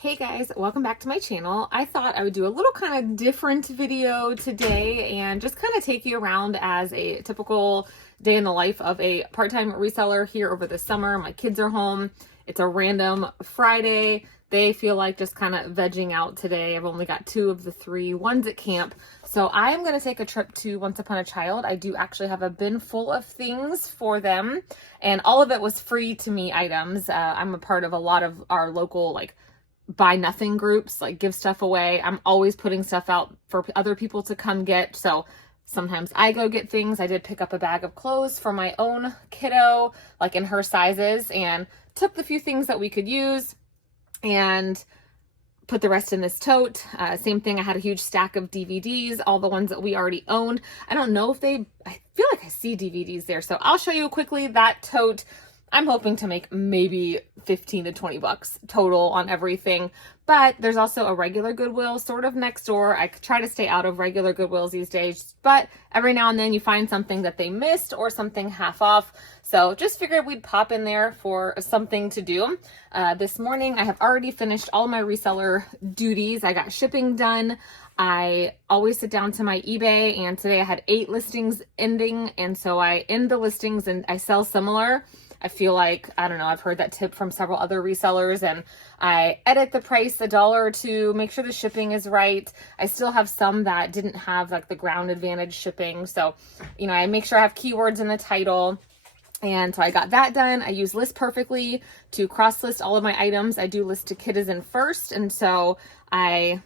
Hey guys, welcome back to my channel. I thought I would do a little kind of different video today and just kind of take you around as a typical day in the life of a part-time reseller here over the summer. My kids are home. It's a random Friday. They feel like just kind of vegging out today. I've only got 2 of the 3. One's at camp. So I am going to take a trip to Once Upon a Child. I do actually have a bin full of things for them, and all of it was free to me items. I'm a part of a lot of our local buy nothing groups, give stuff away. I'm always putting stuff out for other people to come get. So sometimes I go get things. I did pick up a bag of clothes for my own kiddo, in her sizes, and took the few things that we could use and put the rest in this tote. Same thing. I had a huge stack of DVDs, all the ones that we already owned. I don't know if I feel like I see DVDs there. So I'll show you quickly that tote. I'm hoping to make maybe 15 to 20 bucks total on everything, but there's also a regular Goodwill sort of next door. I try to stay out of regular Goodwills these days, but every now and then you find something that they missed or something half off. So just figured we'd pop in there for something to do. This morning, I have already finished all my reseller duties. I got shipping done. I always sit down to my eBay, and today I had 8 listings ending. And so I end the listings and I sell similar. I feel like, I don't know, I've heard that tip from several other resellers, and I edit the price $1 or $2, make sure the shipping is right. I still have some that didn't have the ground advantage shipping. So, I make sure I have keywords in the title. And so I got that done. I use List Perfectly to cross-list all of my items. I do list to Kidizen first. And so I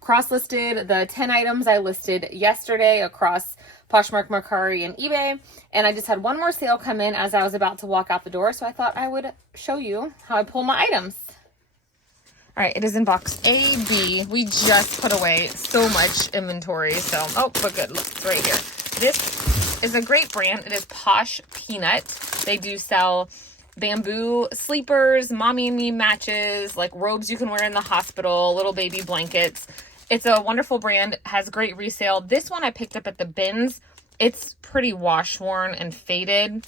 cross-listed the 10 items I listed yesterday across Poshmark, Mercari, and eBay. And I just had one more sale come in as I was about to walk out the door. So I thought I would show you how I pull my items. All right, it is in box A, B. We just put away so much inventory. So, but good, look, it's right here. This is a great brand. It is Posh Peanut. They do sell bamboo sleepers, mommy and me matches, robes you can wear in the hospital, little baby blankets. It's a wonderful brand, has great resale. This one I picked up at the bins. It's pretty wash worn and faded,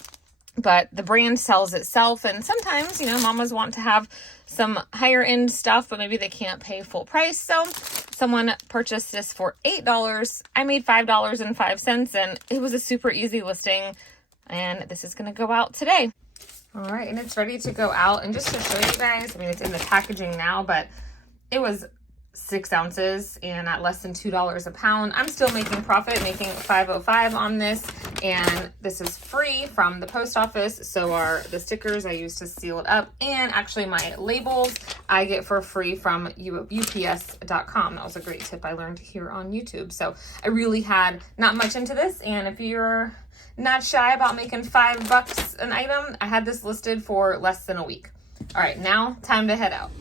but the brand sells itself. And sometimes, mamas want to have some higher end stuff, but maybe they can't pay full price. So someone purchased this for $8. I made $5.05, and it was a super easy listing. And this is going to go out today. All right, and it's ready to go out. And just to show you guys, it's in the packaging now, but it was 6 ounces and at less than $2 a pound. I'm still making profit, making $5.05 on this, and this is free from the post office. So are the stickers I use to seal it up, and actually my labels I get for free from UPS.com. That was a great tip I learned here on YouTube. So I really had not much into this, and if you're not shy about making $5 an item, I had this listed for less than a week. All right, now time to head out.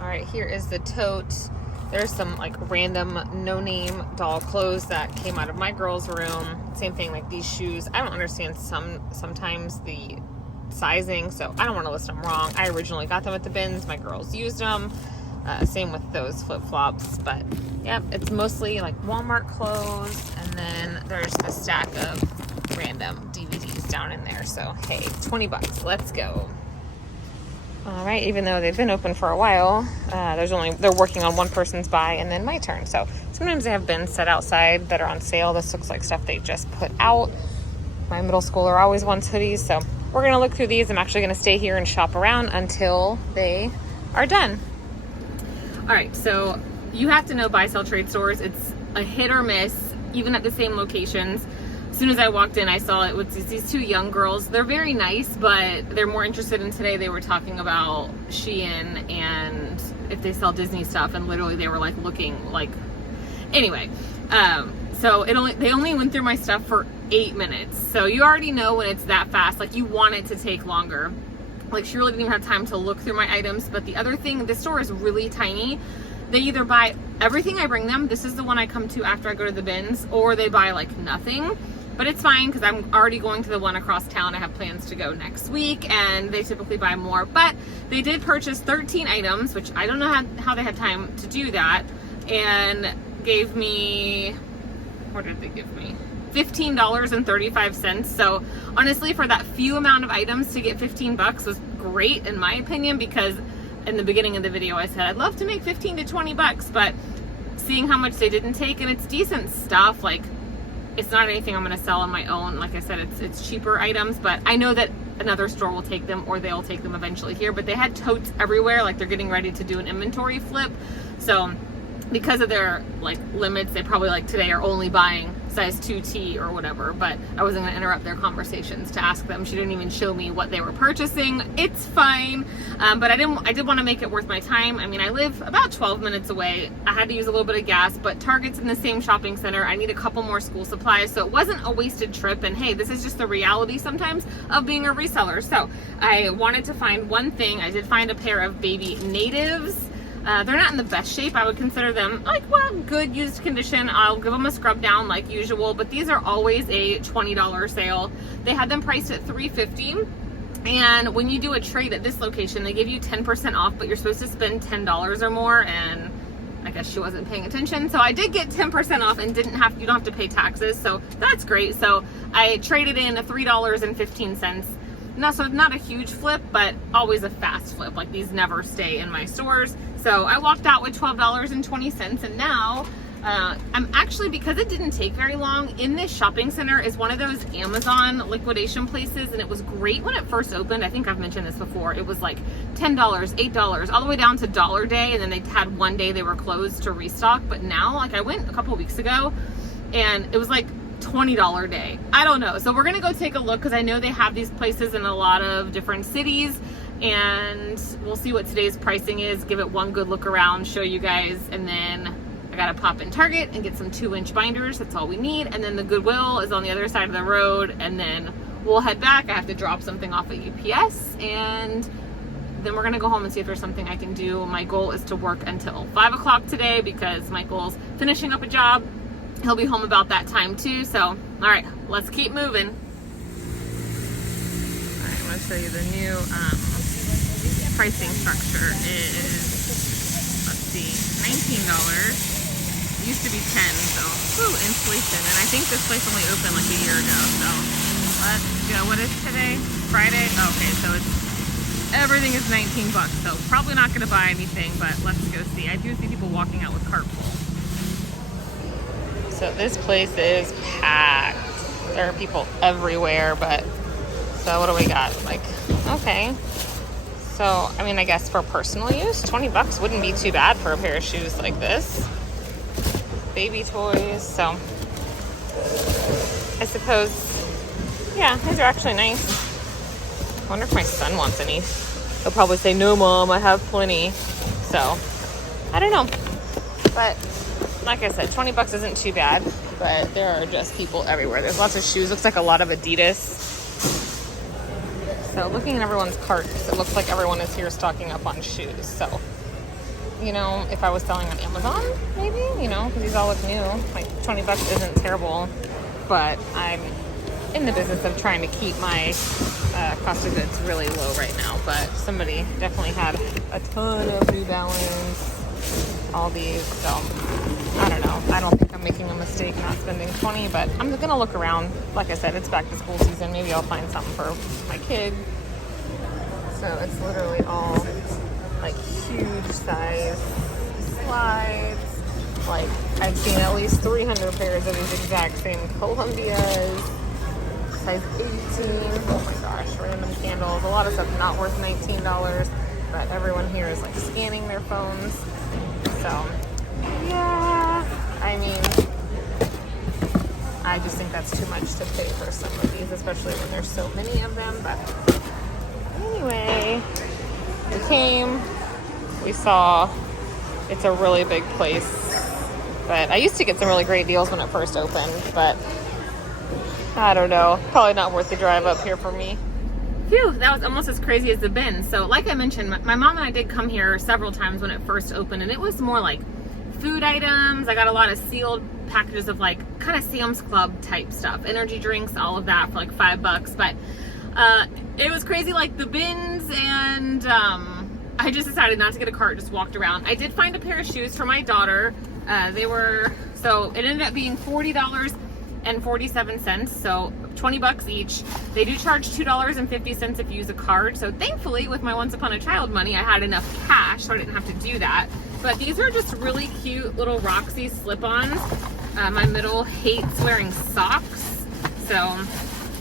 All right, here is the tote. There's some random no-name doll clothes that came out of my girls' room. Same thing, these shoes. I don't understand sometimes the sizing, so I don't want to list them wrong. I originally got them at the bins. My girls used them. Same with those flip-flops, but yeah, it's mostly Walmart clothes, and then there's the stack of random DVDs down in there. So hey, 20 bucks, let's go. All right, even though they've been open for a while, they're working on one person's buy and then my turn. So sometimes they have bins set outside that are on sale. This looks like stuff they just put out. My middle schooler always wants hoodies, so we're gonna look through these. I'm actually gonna stay here and shop around until they are done. All right, so you have to know buy, sell, trade stores. It's a hit or miss, even at the same locations. As soon as I walked in, I saw it with these 2 young girls. They're very nice, but they're more interested in today. They were talking about Shein and if they sell Disney stuff, and literally they were looking anyway. So they only went through my stuff for 8 minutes. So you already know when it's that fast, you want it to take longer. She really didn't even have time to look through my items. But the other thing, this store is really tiny. They either buy everything I bring them. This is the one I come to after I go to the bins, or they buy nothing. But it's fine because I'm already going to the one across town. I have plans to go next week, and they typically buy more. But they did purchase 13 items, which I don't know how they had time to do that, and gave me, what did they give me? $15.35. So honestly, for that few amount of items to get 15 bucks was great in my opinion, because in the beginning of the video I said I'd love to make 15 to 20 bucks, but seeing how much they didn't take, and it's decent stuff, like it's not anything I'm going to sell on my own. Like I said, it's cheaper items, but I know that another store will take them, or they'll take them eventually here. But they had totes everywhere, like they're getting ready to do an inventory flip. So because of their like limits, they probably like today are only buying size 2T or whatever, but I wasn't going to interrupt their conversations to ask them. She didn't even show me what they were purchasing. It's fine. But I did want to make it worth my time. I mean, I live about 12 minutes away. I had to use a little bit of gas, but Target's in the same shopping center. I need a couple more school supplies, so it wasn't a wasted trip. And hey, this is just the reality sometimes of being a reseller. So I wanted to find one thing. I did find a pair of baby natives. They're not in the best shape. I would consider them like, well, good used condition. I'll give them a scrub down like usual, but these are always a $20 sale. They had them priced at $3.50. And when you do a trade at this location, they give you 10% off, but you're supposed to spend $10 or more. And I guess she wasn't paying attention. So I did get 10% off and you don't have to pay taxes. So that's great. So I traded in a $3.15. No, so not a huge flip, but always a fast flip. Like these never stay in my stores. So I walked out with $12.20, and now I'm actually, because it didn't take very long, in this shopping center is one of those Amazon liquidation places, and it was great when it first opened. I think I've mentioned this before. It was like $10, $8, all the way down to dollar day, and then they had one day they were closed to restock. But now, like I went a couple weeks ago, and it was like $20 day. I don't know. So we're gonna go take a look, because I know they have these places in a lot of different cities, and we'll see what today's pricing is, give it one good look around, show you guys, and then I gotta pop in Target and get some 2-inch binders. That's all we need. And then the Goodwill is on the other side of the road, and then we'll head back. I have to drop something off at UPS, and then we're gonna go home and see if there's something I can do. My goal is to work until 5 o'clock today, because Michael's finishing up a job. He'll be home about that time too. So, all right, let's keep moving. All right, I'm gonna show you the new pricing structure is, let's see, $19. It used to be 10, so inflation. And I think this place only opened like a year ago. So let's go. What is today? Friday? Okay, so everything is 19 bucks. So probably not gonna buy anything, but let's go see. I do see people walking out with cart full. So this place is packed. There are people everywhere, but so what do we got? Like, okay. So, I mean, I guess for personal use, 20 bucks wouldn't be too bad for a pair of shoes like this. Baby toys, so I suppose, yeah, these are actually nice. I wonder if my son wants any. He'll probably say, no, Mom, I have plenty. So, I don't know. But like I said, 20 bucks isn't too bad, but there are just people everywhere. There's lots of shoes. Looks like a lot of Adidas. So looking at everyone's carts, it looks like everyone is here stocking up on shoes. So, you know, if I was selling on Amazon, maybe, you know, because these all look new. Like 20 bucks isn't terrible, but I'm in the business of trying to keep my cost of goods really low right now. But somebody definitely had a ton of New Balance, all these. So I don't know. I don't think I'm making a mistake not spending 20, but I'm gonna look around. Like I said, it's back to school season. Maybe I'll find something for my kid. So it's literally all like huge size slides. Like I've seen at least 300 pairs of these exact same Columbias. Size 18. Oh my gosh, random candles. A lot of stuff not worth $19, but everyone here is like scanning their phones. So yeah, I mean, I just think that's too much to pay for some of these, especially when there's so many of them. But anyway, we came, we saw, it's a really big place. But I used to get some really great deals when it first opened, but I don't know, probably not worth the drive up here for me. Phew, that was almost as crazy as the bin. So like I mentioned, my mom and I did come here several times when it first opened, and it was more like food items. I got a lot of sealed packages of like kind of Sam's Club type stuff, energy drinks, all of that for like $5. But it was crazy, like the bins, and I just decided not to get a cart, just walked around. I did find a pair of shoes for my daughter. So it ended up being $40. $2.47, so 20 bucks each. They do charge $2.50 if you use a card. So thankfully, with my Once Upon a Child money, I had enough cash, so I didn't have to do that. But these are just really cute little Roxy slip-ons. My middle hates wearing socks, so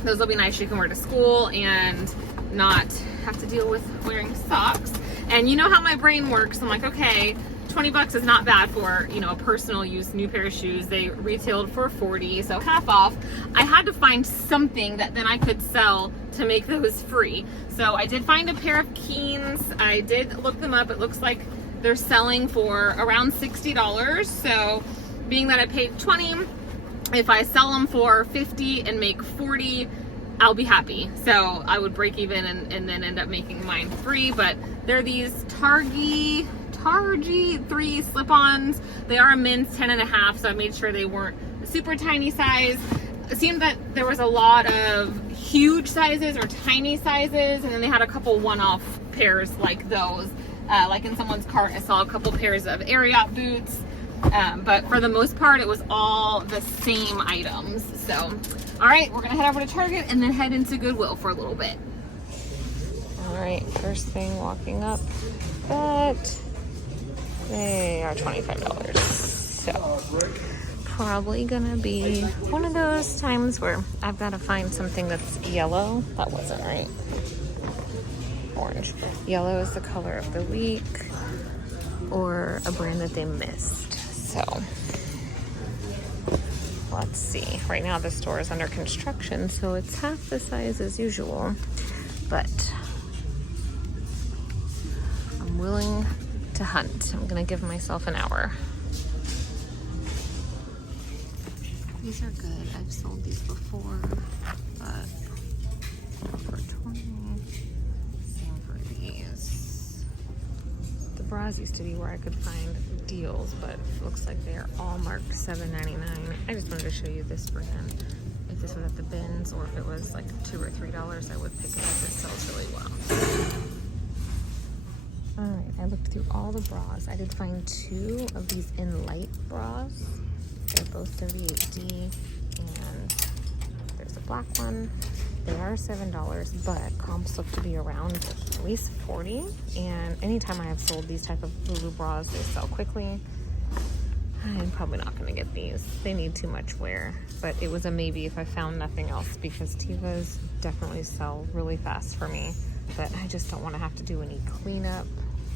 those will be nice. You can wear to school and not have to deal with wearing socks. And you know how my brain works. I'm like, okay, 20 bucks is not bad for, you know, a personal use new pair of shoes. They retailed for 40, so half off. I had to find something that then I could sell to make those free. So I did find a pair of Keens. I did look them up. It looks like they're selling for around $60. So being that I paid 20, if I sell them for 50 and make 40, I'll be happy. So I would break even and then end up making mine free. But they're these Targi 3 slip-ons. They are a men's 10.5, so I made sure they weren't a super tiny size. It seemed that there was a lot of huge sizes or tiny sizes, and then they had a couple one-off pairs like those. Like in someone's cart, I saw a couple pairs of Ariat boots, but for the most part, it was all the same items. So, all right, we're gonna head over to Target and then head into Goodwill for a little bit. All right, first thing walking up, but they are $25. So probably gonna be one of those times where I've got to find something that's yellow. That wasn't right. Orange. Yellow is the color of the week, or a brand that they missed. So let's see. Right now the store is under construction, so it's half the size as usual, but I'm willing to hunt. I'm gonna give myself an hour. These are good. I've sold these before, but for 20. Same for these. The bras used to be where I could find deals, but it looks like they are all marked $7.99. I just wanted to show you this brand. If this was at the bins or if it was like $2 or $3, I would pick it up. It sells really well. Alright, I looked through all the bras. I did find 2 of these In Light bras. They're both 38D, and there's a black one. They are $7, but comps look to be around at least 40. And anytime I have sold these type of Lulu bras, they sell quickly. I'm probably not going to get these. They need too much wear, but it was a maybe if I found nothing else, because Tevas definitely sell really fast for me, but I just don't want to have to do any cleanup,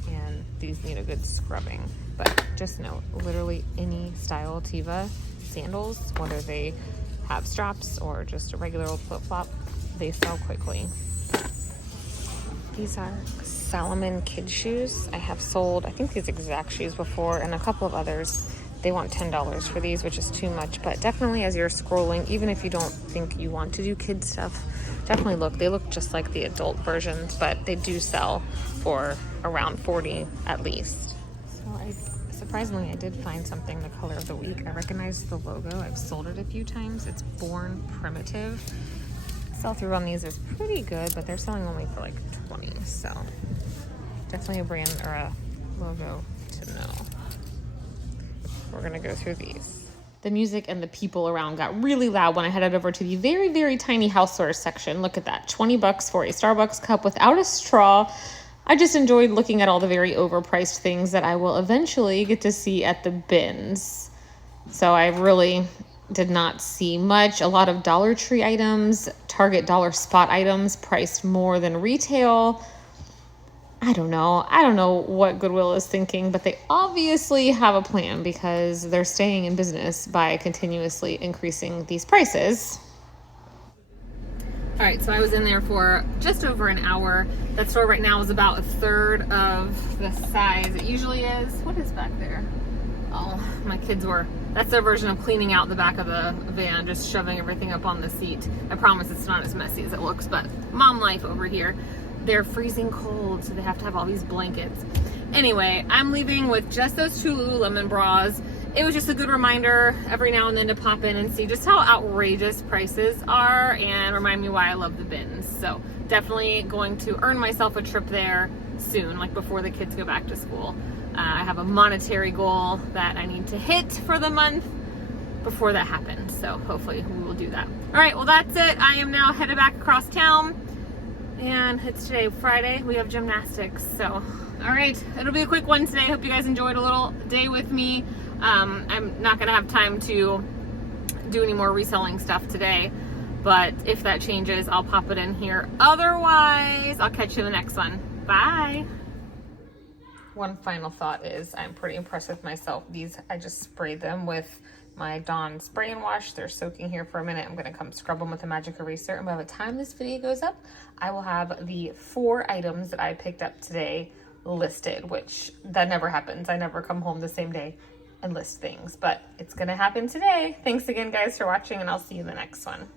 and these need a good scrubbing. But just note, literally any style Teva sandals, whether they have straps or just a regular old flip-flop, they sell quickly. These are Salomon kid shoes. I have sold, I think, these exact shoes before, and a couple of others. They want $10 for these, which is too much, but definitely as you're scrolling, even if you don't think you want to do kid stuff, definitely look. They look just like the adult versions, but they do sell for around 40 at least. So surprisingly, I did find something the color of the week. I recognize the logo. I've sold it a few times. It's Born Primitive. Sell-through on these is pretty good, but they're selling only for like 20, so definitely a brand or a logo to know. We're gonna go through these. The music and the people around got really loud when I headed over to the very, very tiny housewares section. Look at that, 20 bucks for a Starbucks cup without a straw. I just enjoyed looking at all the very overpriced things that I will eventually get to see at the bins. So I really did not see much. A lot of Dollar Tree items, Target dollar spot items priced more than retail. I don't know what Goodwill is thinking, but they obviously have a plan because they're staying in business by continuously increasing these prices. All right, so I was in there for just over an hour. That store right now is about 1/3 of the size it usually is. What is back there? Oh, my kids that's their version of cleaning out the back of the van, just shoving everything up on the seat. I promise it's not as messy as it looks, but mom life over here. They're freezing cold, so they have to have all these blankets. Anyway, I'm leaving with just those 2 Lululemon bras. It was just a good reminder every now and then to pop in and see just how outrageous prices are and remind me why I love the bins. So definitely going to earn myself a trip there soon, like before the kids go back to school. I have a monetary goal that I need to hit for the month, before that happens. So hopefully we will do that. All right, well, that's it. I am now headed back across town, and it's today, Friday. We have gymnastics. So, all right, it'll be a quick one today. Hope you guys enjoyed a little day with me. I'm not gonna have time to do any more reselling stuff today, but if that changes, I'll pop it in here. Otherwise, I'll catch you in the next one. Bye. One final thought is I'm pretty impressed with myself. These, I just sprayed them with my Dawn spray and wash. They're soaking here for a minute. I'm gonna come scrub them with a magic eraser, and by the time this video goes up, I will have the 4 items that I picked up today listed, which that never happens. I never come home the same day and list things, but it's gonna happen today. Thanks again, guys, for watching, and I'll see you in the next one.